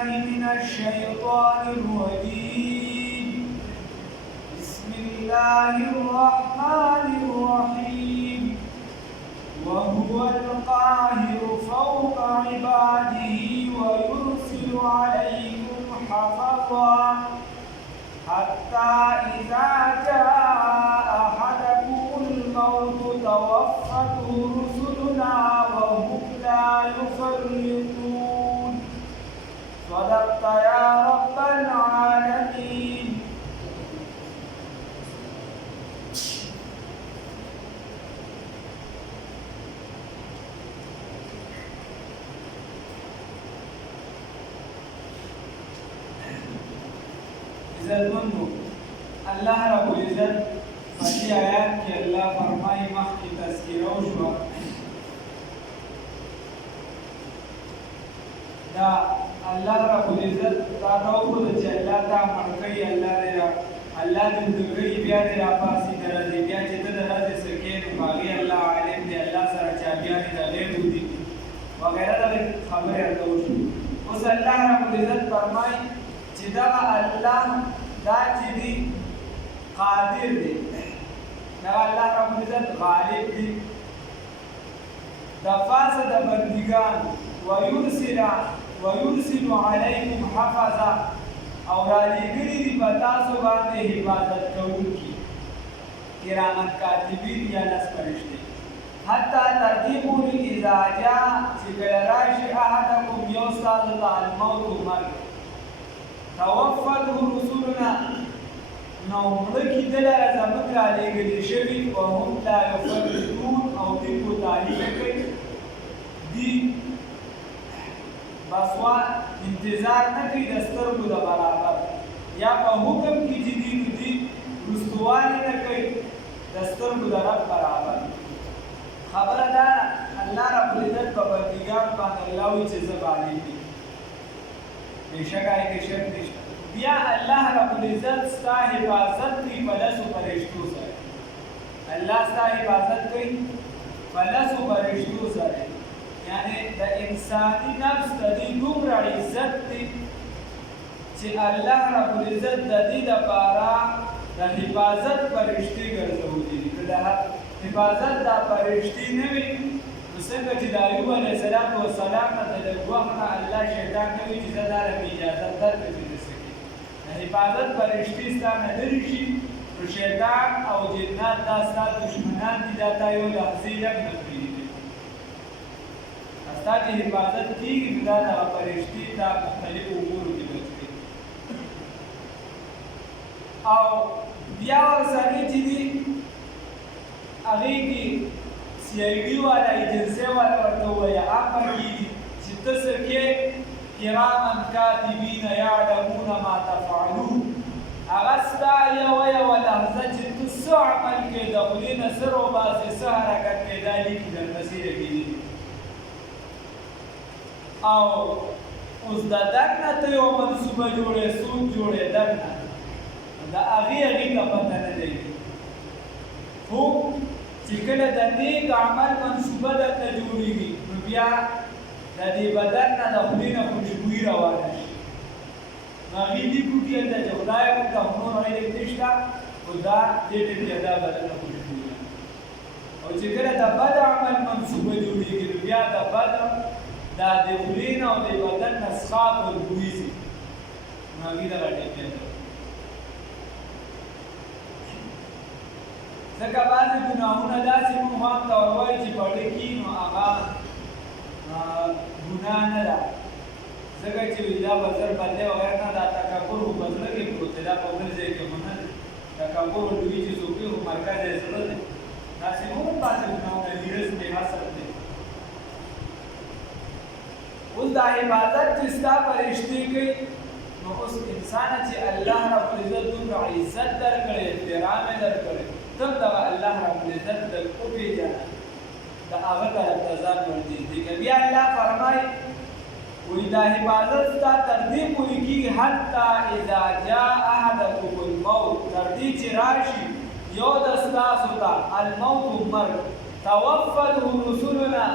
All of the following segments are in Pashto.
بالله من الشيطان الرجيم بسم الله الرحمن الرحيم وهو القاهر فوق عباده ويرسل عليكم حفظا حتى إذا جاء أحدكم الموت توفته رسلنا وهم لا يفرطون صدقت يا رب العالمين. عزتمندو الله رب العزت فدې آیات کې الله فرمایي مخکې تذکره وشوه دا الله رب العزت دا وکړه چې الله تا مړ کړي الله دې کوي بیا دې راپاسي درځي بیا چې ته درځي سکین باغی الله عالم دې الله سره چا بیا دې غیب دي وغیرہ دا خبره ورته وشو. اوس الله رب العزت فرمایي چې دا الله دا چې دی قادر دی دا الله رب العزت غالب دی د فاسد بندگان ويرسل عليكم حفظا او را لګري دی په تاسو باندې حفاظت کوونکي کرامت کاتبین یا نس فرشتي حتی ترتیبون اذا جاء چې کله راشي احدکم یو ستاسو ته الموت مرګ توفته رسولنا نو مړه کېدله زموږ رالېږلي شوي وهم لا یفرطون او دوی کوتاهي نه کوي دوی بسوا انتظار نه کوي د سترګو د برابر یا په حکم کې چې دوی نو دوی رستوالي نه کوي د سترګو د رب برابر. خبره ده الله رب العزت په بندګانو باندې الله وایي چې زه غالب یم بېشکه هغې کې شک نشته. بیا الله رب العزت ستا حفاظت کوي په لسو فرشتو سره الله ستا حفاظت کوي په لسو فرشتو سره یعنی د انساني نفس د دې دومره عزت دی چې الله رب العزت د دې دپاره د حفاظت فرشتې ګرځولي دي که د حفاظت دا فرشتې نه وي نو څنګه چې د ایوب علیه السلام نه د لږ وخت نه الله شیطان نه وي چې زه دا رب اجازت درکړم چې داسې کړي د حفاظت فرشتې ستا نه لرې شي نو شیطان او جنات دا ستا دشمنان دي دا تا یو لحظې لږ نه پرېږدي ستا چې حفاظت کېږي نو دا دغه فرشتې تا مختلفو امورو کې بچ کوي او بیا ورسره چې دي هغې کې سی آی ډي والا ایجنسۍ والا ورته ووایه امر کېږي چې ته څه کې کراما کاتبین یعلمون ما تفعلون هغه ستا یوه لحظه چې ته څه عمل کې د خولې نه څه روباسې څه حرکت کې دا لیکي درپسې لګېدلي او اوس د درد نه ته یوه منصوبه جوړې سود جوړې درد نه د هغې ته پته نه لګي خو چې کله د نیک عمل منصوبه درته جوړېږي نو بیا د دې بدن نه د خولې نه خوشبويي روانه شي نو هغې دې بوټي هلته چې خدای ورته نور غیر نشته خو دا دې ټیم کې دا بدن نه خوشبويي او چې کله د بد عمل منصوبه جوړېږي نو بیا د بد دا د خولې نه او د بدن نه څښاک او بوی ځي نو هغې دغه ټیم کې ځکه بعضې ګناهونه داسې موږ هم ته وروایو چې په ډېر کې نو هغه ګناه نه ده ځکه چې دا به زر بندې وغیره نه دا تکبر خو په زړه کې پروت دی دا په بل ځای کې خو نه دی تکبر لوی چې څوک وي خو مرکز یې زړه دی داسې نور هم بعضې ګناهونه هیرس بې حسد دی. اوس دا حفاظت چې ستا فرشتې کوي نو اوس انسانه چې الله رب العزت دومره عزت درکړی احترام یې درکړی تم دغه الله رب العزت د وپېژنه د هغه طرف ته ځان ورنږدې که بیا الله فرمایي وایي دا حفاظت ستا تر دې پورې کېږي حتی اذا جاء احدکم الموت تر دې چې راشي یو د ستاسو ته الموت مرګ توفته رسولنا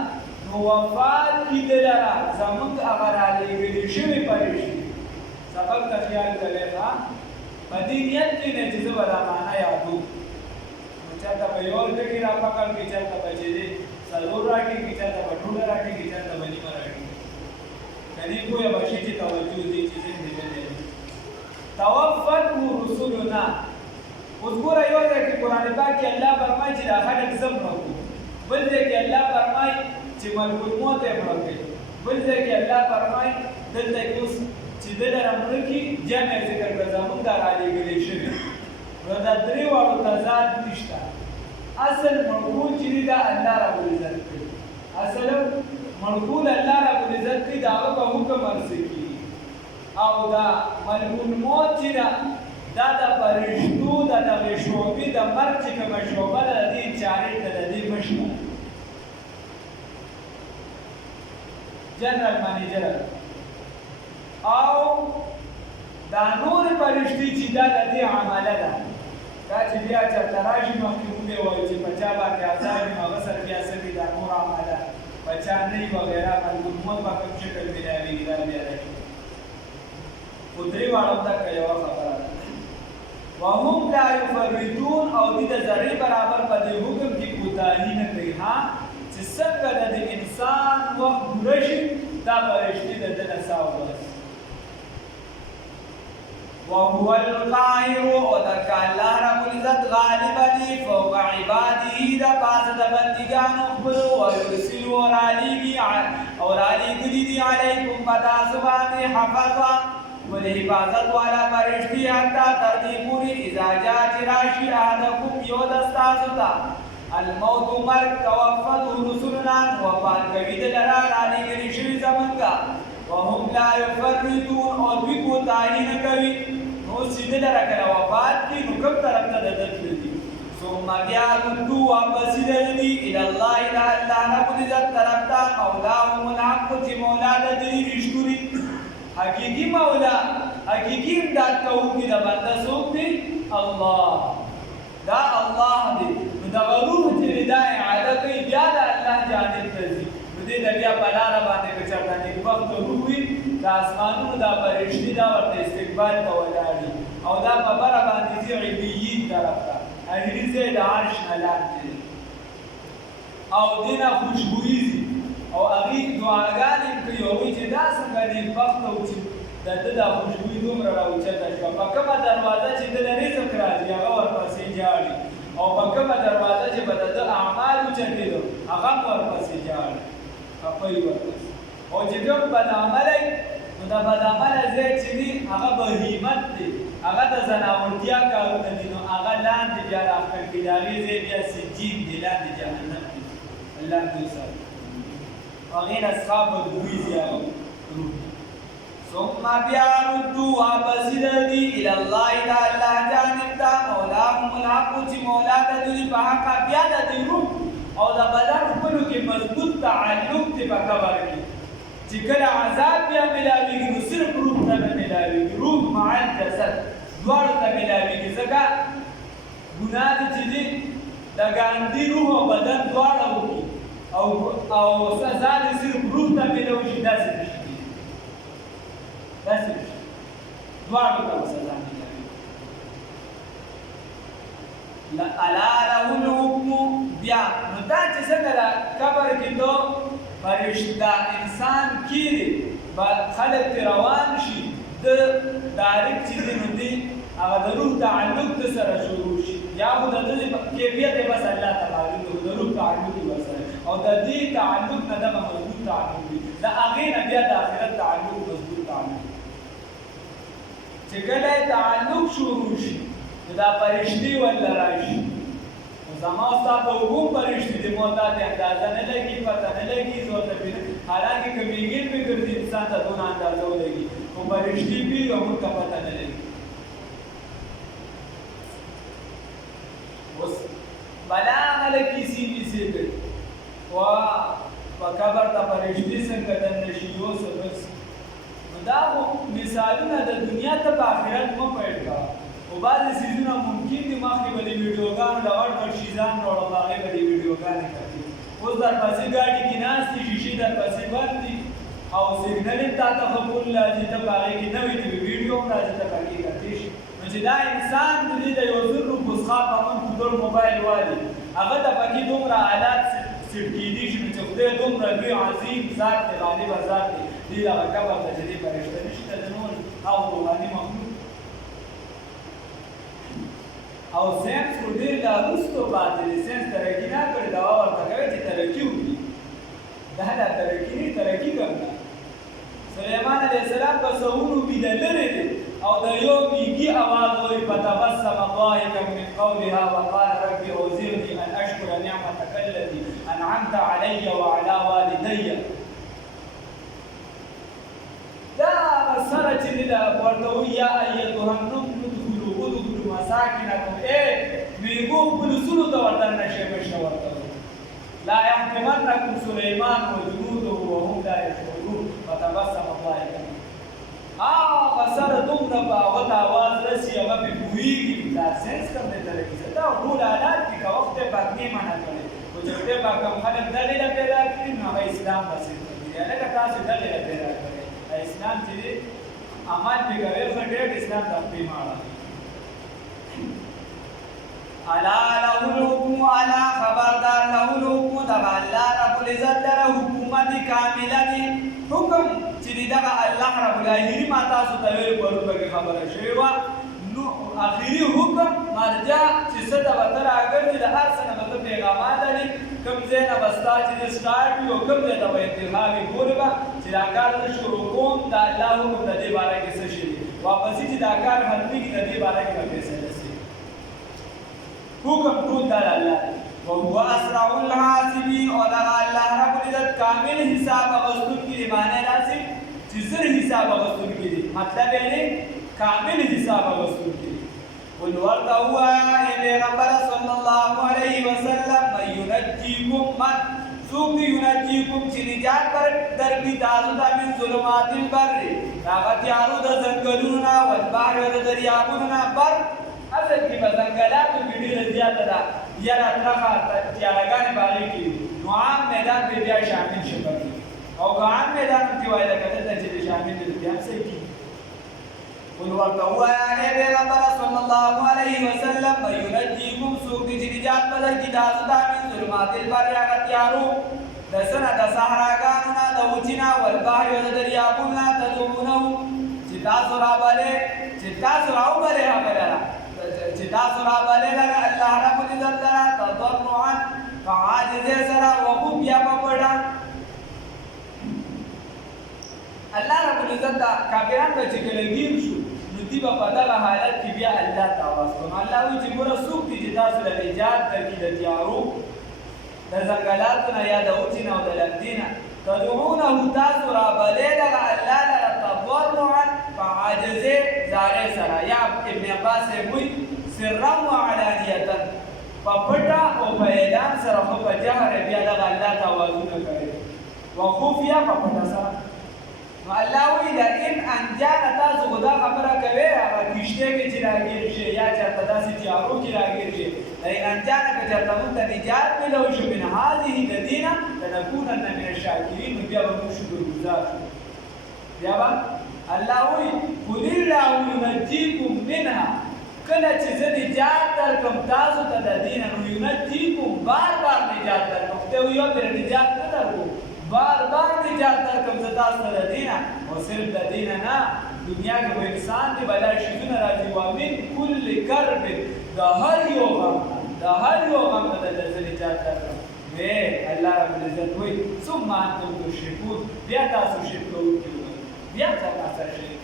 نو وفات کېدله زموږ هغه رالېږلې شوې فرشتې سبق ته خیال کوئ ښه په دې نیت کې نه چې زه به دا معنا یادوم نو چاته به یو ټکي راپکړ کړي چاته به چې دی څلور راکړي چاته به ټوله راکړي چاته به نیمه راکړي که دې پوهه به شي چې توجه دې چې ذهن دې ولري توفته رسلنا اوس ګوره یو ځای کې قرآن پاک کې الله فرمایي چې دا خلک زه مړه کړو بل ځای کې الله فرمایي چې ملک الموت یې مړه کړي بل ځای کې الله فرمایي دلته کې اوس چې ده لره مړه کړي جمع ذکر کړه زمونږ دا رالېږلې شوي نو دا درې واړو تضاد نشته اصل منقول چې دی دا الله رب العزت کړي اصل منقول الله رب العزت کړي د هغه په حکم عرضه کېږي او دا ملک الموت چې ده دا د فرشتو د دغې شعبې د مرګ چې کومه شعبه ده د دې چارې ته د دې مشره جنرال منیجر او دا نور فرشتي چې دا د دې عمله ده دا چې بیا چېرته راشي مخکې مونږ یې وایو چې په چا باندې عذاب وي نو هغه سره بیا څه دي دا نور عمله په چا نه وي وغیره ملک الموت په کوم شکل ملاوېږي دا بیا راشي خو درې واړو دکه یوه خبره ده وهم لا یفرطون او دې د ذرې برابر په دې حکم کې کوتاهي نه کوي ها چې څنګه د انسان وخت پوره شي دا فرشتې د ده نه سا وباسي وهو القاهر او دک الله رب العزت غالب دی فوق عباده د پاسه د بندګانو خپل ورسل ورالیږي دی علیکم پتا سبحانه حفظا ولې حفاظت والا فرشتي حتی تر دې پورې اذا جاء راشي احدکم یو دستاسو ته الموت مرګ توفته رسلنا وفات کوي دلرا رالیږلي شوي زمونږه وهم لا یفرطون او دوی کوتاهي نه کوي نو چې دلره کله وفات کړي نو کوم طرف ته د ده تللي ثم بیا ردو واپس دي الى الله د الله رب العزت طرف ته مولاهم الحق چې مولا د دوی رښتونی حقیقی مولا حقیقی امداد کوونکی د بنده څوک دی الله دا الله دی نو دغه روح چې دا اعاده کوي بیا د الله جانب ته ځي نو دې د بیا په لاره باندې که چېرته نیکبخته روح وي د اسمانونو دا فرشتي دا ورته استقبال ته ولاړ دي او دا په بره باندې ځي علیین طرف ته اخري ځای د عرش نه لاندې دی او دې نه خوشبويي ځي او هغې دعاګانې کوي او وایي چې دا څنګه نیکبخته و چې د ده دا خوشبويي دومره راوچته شوه په کومه دروازه چې ده له رزق راځي هغه ورپسې جاړي او په کومه دروازه چې به د ده اعمال اوچتېدو هغه هم ورپسې جاړي خفه یې ورپسې او چې کوم بدعمله نو دا بدعمله ځای چې دي هغه بهیمت دی هغه د زناورتیا کارونه دي نو هغه لاندې بیا راښکل کړي د هغې ځای بیا سجین دی لاندې جهنم دی الله دوی ساتي هغې نه څخه بدبویي ځي هغه روح ثم بیا ردو واپس دي الى الله د الله جانب ته مولاهم الحق چې مولا د دوی په حق بیا د دوی روح او د بدن خپلو کې مضبوط تعلق دی په قبر کې چې کله عذاب بیا ملاوېږي نو صرف روح ته نه ملاوېږي روح مع الجسد دواړو ته ملاوېږي ځکه ګناه دي چې دي د ګاندي روح او بدن دواړه وکړي او سزا دې صرف روح ته ملاوي شي داسې نه شي داسې نه شي دواړو ته سزا ملاوي الا له الحکم بیا نو دا چې څنګه د قبر کې تو فرشته انسان کیږي خلک ترې روان شي د ډایرکټ چې دی نو دی هغه د روح تعلق د سره شروع شي یا خو د دې کیفیت یې بس الله ته معلوم دی د روح تعلق یې ورسره او د دې تعلق نه دغه مضبوط تعلق دی د هغې نه بیا د آخرت تعلق مضبوط تعلق چې کله تعلق شروع شي نو دا فرشتې ورله راشي زما ستا په حکم فرشتې د موت داسې اندازه نه لګي پته نه لګي زور ته پېژني حالانکې که میږین پې ګرځي انسان ته دونه اندازه ولګي خو فرشتې پي او موږ ته پته نه لګي اوس بلا هغه کیسې ویسې کوي په قبر ته فرشتې څنګه دننه شي یو څه بس نو دا خو مثالونه د دنیا ته په آخرت مه پیل کوه خو بعضې څیزونه ممکن دي مخکې به د ویډیوګانو د غټ غټ شیزان راوړه په هغې به د ویډیوګانې کتې اوس درپسې ګاډي کې ناست دي شیشې درپسې بند دي او سګنل یې تا ته ښه پول راځي ته په هغې کې نه وي د ویډیو هم راځي ته پکې کتې شي نو چې دا انسان د دې د یو زر نسخه په من کودر موبایل والي هغه ته پکې دومره آلات سیټ کېدي شي چې خدای دومره لوی عظیم ذات دی غالب ذات دی دې دغه قبر ته چې دې فرشته نشته د نور او روحاني مخلوق او ساینس خو ډېر لا وروسته پاتې دی ساینس ترقي نه کړې دوا ورته کوي چې ترقي وکړي دا لا ترقي نه ترقي کوم ده سلیمان علیه السلام په سهولو بیده لرې دی او د یو میږي اواز وایي فتبسم ضاحکا من قولها وقال رب اوزعني ان اشکر نعمتك التي انعمت علي وعلى والدي دا سره چې دا ورته وایي یا ایتها النمل ادخلوا مساکنکم میږو خپلو سلو ته ورته نشئ بشه ورته لا يحكمنكم سليمان وجنوده وهم لا يشعرون فتبسم ضاحكا سره دومره په هغه ته اواز رسي هغه پرې پوهېږي دا ساینس کوم دی ترقي دا ټول آلات دي که وخت یې پاک نه منع کړی خو چې خدای پاک کوم خلک دغې له پیدا کړي نو هغه اسلام پسې کړي هلکه تاسو دغې له پیدا کړی اسلام چې دی عمل پرې کوئ ښه ډېر اسلام ته پرې ماړه الا له الحكم الا خبردار له الحكم دغه الله رب العزت لره حکومت کامله دی حکم چې دغه الله رب العالمین ما تاسو ته ویل پرون پکې خبره شوې وه نو اخري حکم مرجع چې څه ته به ته راګرځې د هر څه نه به ته پیغامات لري کوم ځای نه به ستا چې سټارټ وي او کوم ځای ته به انتخاب وي پورې به چې دا کار زه شروع کوم د الله حکم د دې باره کې څه شي واپسې چې دا کار ختمېږي د دې باره کې به فیصله شي حکم ټول دا الله دی وهو اسرع الحاسبین او دغه الله رب العزت کامل حساب اخیستونکي دی معنی داسې چې زر حساب اخیستونکي دی مطلب یې کامل حساب اخیستونکي دی قل ورته ووایه ای پیغمبر صلی الله علیه وسلم من ینجیکم من څوک دی ینجیکم چې نجات درکړي تاسو ته من ظلمات البر هغه تیارو د ځنګلونو نه والبحر او د دریابونو نه بر اصل کې په ځنګلاتو کې ډېره زیاته ده یاره ترخه تیارهګانې په هغې کې نو عام میدان پرې بیا شامل شي پکې او که عام میدان هم کې وایي لکه دلته چې د شامل دي بیا هم څه کېږي قل ورته ووایه ای پیغمبره صلی الله علیه وسلم من ینجیکم څوک دی چې نجات به درکړي تاسو ته من ظلمات البر هغه تیارو د څه نه د صحراګانو نه د وچې نه والبحر او د دریابونو نه تدعونه چې تاسو رابلې چې تاسو راوبلې هغه لره چې تاسو رابلې لره الله رب العزت لره تضرعا په عاجزۍ سره وخفیا په پټه الله رب العزت کافران به چې کله ګیر شو نو دوی به په دغه حالت کې بیا الله ته اواز کوي الله وایي چې ګوره څوک دي چې تاسو له نجات درکړي د تیارو د ځنګلاتو نه یا د وچې نه او د لمدې نه تدعونه تاسو رابلې دغه الله لره تضرعا په عاجزۍ زارۍ سره یا ابن عباس وایي سرا وعلانیة په پټه او په اعلان سره خو په جهر بیا دغه الله ته اوازونه کوي وخفیا په پټه سره نو الله وایي لئن انجانا تاسو خو دا خبره کوئ هغه کښتۍ کې چې راګیر شي یا چېرته داسې تیارو کې راګیر شي لئن انجانا که چېرته موږ ته نجات میلو شو من هذه د دې نه لنکونن من الشاکرین نو بیا به موږ شکرګزار شو بیا به الله وایي قل الله ینجیکم منها کله چې زه نجات درکړم تاسو ته د دې نه نو ینجیکم بار بار نجات درکړم خدای وایي یو پرې نجات نه درکړو بار بار نجات درکړم زه تاسو ته د دې نه او صرف د دې نه نه دنیا کې به انسان دی بلا شیزونه راځي ومن کل کرب د هر یو غم د هر یو غم نه د زه نجات درکړم وی الله رب العزت وایي ثم انتم تشرکون بیا تاسو شرک کوونکي بیا تاسو سره شرک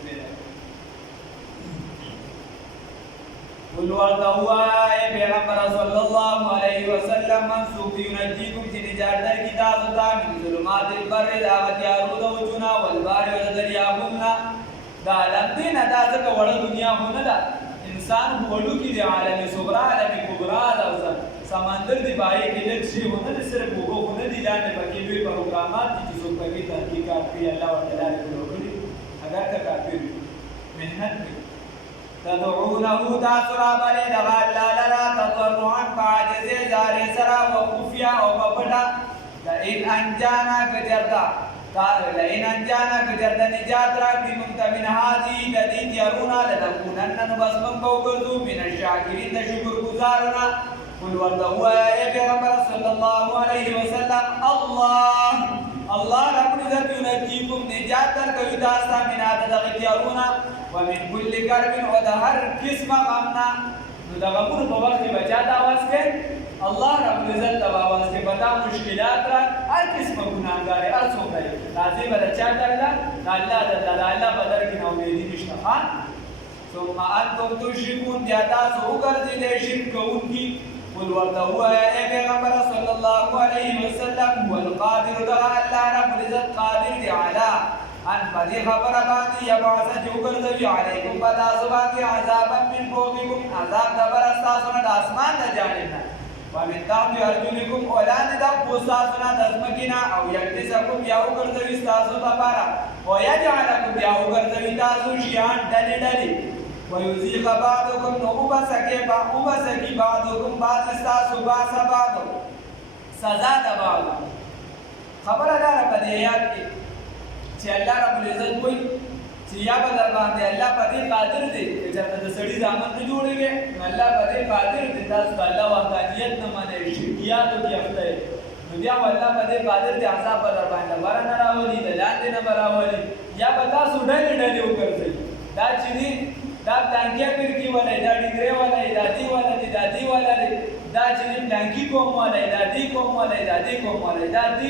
قل ورته ووایه ای پیغمبر صلی الله علیه وسلم من څوک دی ینجیکم چې نجات درکړي تاسو ته من ظلمات البر د هغه تیارو د وچو نه والبحر او د دریابونو نه دا لمدې نه دا ځکه وړه دنیا خو نه ده انسان وړوکي دی عالم صغرا عالم کبرا ده سمندر دی په هغې کې لږ شي خو نه دی صرف اوبه خو نه دي لاندې پکې لوی پروګرامات دي چې څوک پکې تحقیقات کوي الله ورته لارې جوړ کړي اگر که کافر وي محنت کوي تدعونه تاسو رابلې دغه الله لره تضرعا په عاجزۍ زارۍ سره وخفیا او په پټه لئن انجانا که چېرته نجات راکړي موږ ته من هذه د دې اختیارونه لنکونن نو بس من به وګرځو من الشاکرین د شکر ګزارونه قل ورته ووایه ای پیغمبر صلی الله علیه وسلم الله رب العزت ينجيكم نجات درکوي تاسو ته من دغه اختیارونه ومن كل کرب او د هر قسمه غمنا نو د غمونو په وخت کې بچا ته آواز کوي الله رب العزت ته آواز کوي پتا مشکلات را هر قسمه ګناهګار هر څوک دی راځي بل چا درلا الله بدر کې نو امیدي نشته ها ثم انتم تشركون بیا تاسو وګرځئ شرک کوونکي قل ورته ووایه ای پیغمبر صلی الله علیه وسلم هو القادر دغه الله رب العزت قادر دی علی ان په دې خبره باندې یبعث چې وګرځوي علیکم په تاسو باندې عذابا من فوقکم عذاب د بر ستاسو نه د اسمان د جانب نه ومن تحت ارجلکم ولاندې د پښو ستاسو نه د ځمکې نه او یکتسبکم یا وګرځوي ستاسو لپاره ویجعلکم یا وګرځوي تاسو شیان ډلې ډلې ويذيق بعضكم وبسكي بعضكم بعض استاسو باس بعض سزا د بعض خبره دا په دې یاد کې چې الله رب العزت وایي چې یا به در باندې الله په دې قادر دی چې د سړي ځامن ته جوړیږي الله په دې قادر دی تاسو د الله وحدانیت نه منئ شرکیاتو کې اخته نو بیا الله په دې قادر دی عذاب به در باندې ورنه راولي د لاندې نه به راولي یا به تاسو ډلې ډلې وګرځئ دا چې دا پلانکی پرکی والا دا ډیګری والا دا دی والا دا دی والا دا چې پلانکی کوم والا دا دی کوم والا دا دی کوم والا دا دی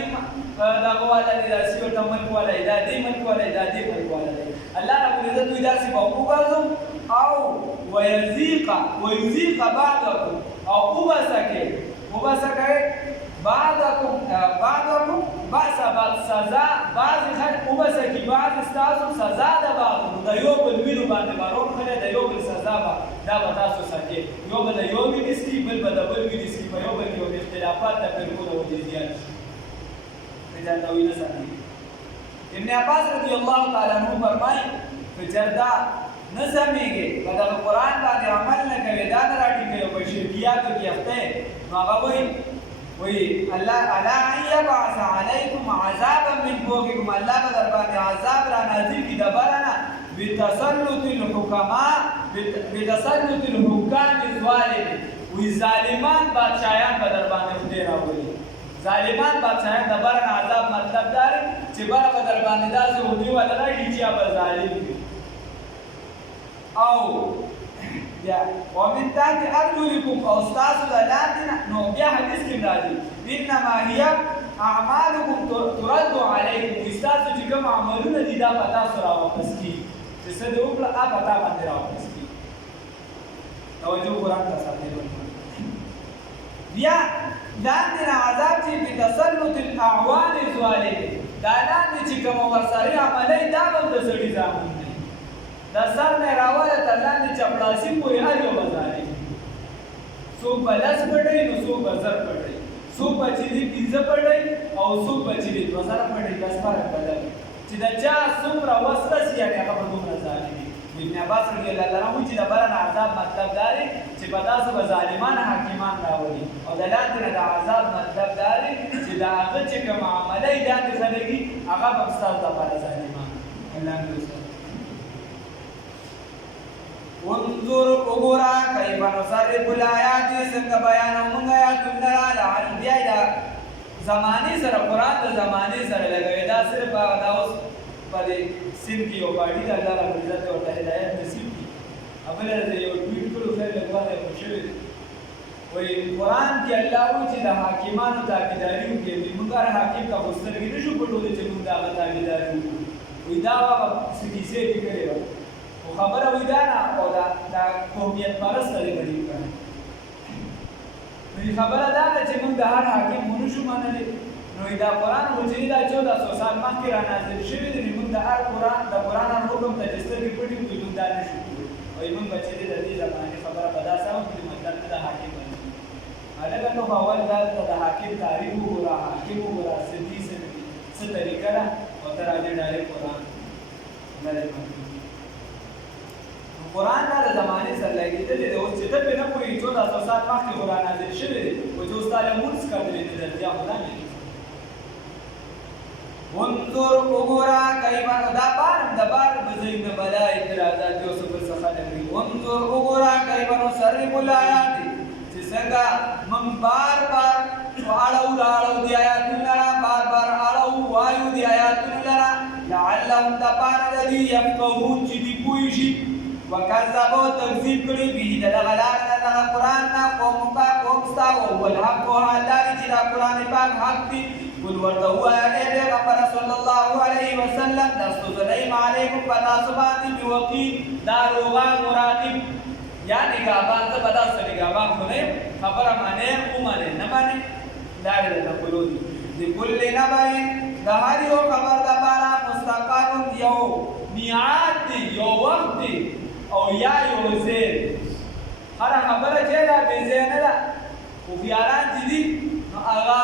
دا والا دا سیو تمن والا دا دی من والا دا دی من والا الله رب العزت دوی داسې په وګورم او ويذيق بعضكم او وبسکه بعضكم بأس بعض سزا بعض خلق وبسکی بعض استاسو سزا د بعض د یو بل وینو باندې مارون خله د یو بل سزا دا به تاسو سکه یو بل یو وینسکی بل د بل وینسکی په یو بل یو اختلافات د فرقو د وجودیات دا نوې نه ساتي ابن عباس رضی الله تعالی عنہ فرمایي چې جردا نه سمېږي په دغه قرآن باندې عمل نه کوي دا نه راټیږي په شرکیاتو کې اخته نو هغه وایي الله الا ان يبعث عليكم عذابا من فوقكم الله بدر باندې عذاب را نازل کی دبرنا بتسلط الحكام الظالم وی ظالمان بادشاہان بدر باندې خدای راوړي ظالمان بادشاہان دبرنا عذاب مطلب دار چې بار بدر باندې داسې ودی ولا راځي چې اب ظالم او یا ومن تحت ارجلکم او استاسو د لاندې نو بیا حدیث کې راځي انما هي اعمالکم ترد علیکم استاسو چې کوم عملونه دي دا پتا سره واپس کی چې څه دی وکړه هغه پتا باندې راوپس کی توجه قرآن ته ساتئ بیا لاندې عذاب چې په تسلط الاعوان الظالم دا لاندې چې کوم ورسره عملي دا به د سړي ځامن دا سر نه راواله تلاندې چپړاسي پورې هر یو بازارې څوک بلس پټي نو څوک بازار پټي څوک بچی دي 15 پټي او څوک بچی دي 2000 پټي بس فرق بدل چې دا چا څومره وسره سي هغه په دومره ظالمي ابن عباس رضی الله عنه چې دا برن عذاب مطلب داري چې په تاسو به ظالمان حاکمان راوړي او د لاندې د عذاب مطلب داري چې دا هغه چې کوم عملي دانه خلګي هغه به ستاسو لپاره ظالمان الله دې انظر وګورا کیف نصرف الآیات څنګه بیانوم موږ آیاتونه لعل بیا دا زمانه سره قرآن د زمانه سره لګوي دا صرف دا اوس په دې سیم کې یو باندې د الله رب عزت او تعالی هدایت نصیب کی خپل دې یو ټویټ کړو خیر لګواله خوشوي وای قرآن کې الله و چې د حاکمانو تابعداري وکړي موږ هر حاکم کا مسترګي نشو پټولې چې موږ هغه تابعداري وکړو وای دا سکیسه دې کړې و خبره وای دا نه او دا قومیت پرسته دې کړی وای خبره دا ده چې موږ د هر حاکم مونږ شو منلې نو دا قرآن وجې دا 1400 سال مخکې را نازل شوی دی موږ د هر قرآن د قرآن حکم ته چې سترګې پټې کړو موږ دا نشو وای موږ چې د دې زمانه خبره په داسې هم کې مطلب د حاکم هغه نو اول دا د حاکم تاریخ وګوره حاکم وګوره سدي څه طریقه ده او تر دې ډایرکټ قرآن نه قرآن دا د زمانه سره لګیدل دی او چې ته په نه پوری 1400 سال مخکې قرآن نازل شوی دی او چې استاد مونږ کړل دي درځه خدا نه انظر وګورا کایما دا بار د بار بزین بلا اعتراضات یو څه انظر وګورا کیف نصرف الآیات چې څنګه من بار بار اړو دی آیاتونه لرا بار بار اړو وایو دی آیاتونه لرا لعلهم تپاره دی يفقهون چې دی پوي شي وکذبوا تکذیب کړي به د غلار د قرآن نه قوم پاک قوم ستا او الحق او حالات چې د قرآن پاک حق دی قل ورته وایا پیغمبر صلی الله علیه وسلم تاسو سلام علیکم پتاسبات بوقید داروغا مراقب یا نگاهبان ته پتا څه نگاهبان خو نه خبره معنی او معنی نه معنی دا د کولو دي کل نبای د هر یو خبر د بارا مستقر یو میعاد دی یو وخت دی او یا یو زیر هر خبره چې دا به زینه ده خو بیاران چې دي نو هغه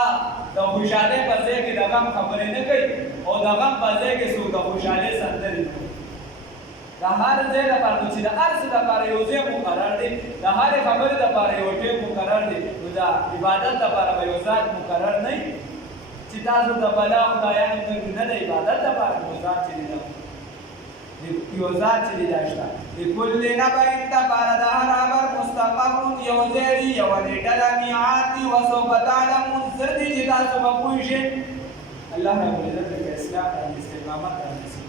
د خوشاله په ځای کې د غم خبرې نه کوي او د غم په ځای کې څوک د خوشاله سندرې کوي د هر ځای لپاره چې د هر څه لپاره یو ځای مقرر دی د هر خبرې لپاره یو ټیم مقرر دی نو د عبادت لپاره به یو ذات مقرر نه چې تاسو د بلا خدایانو نه د عبادت لپاره یو ذات چې دی یو ذات چې دی داشته لكل نبأ تبار د هر خبر مستقر یو ځای یو نیټه میعاد وسوف تعلمون زر دي چې تاسو به پوه شئ الله رب العزت د اسلام د استقامت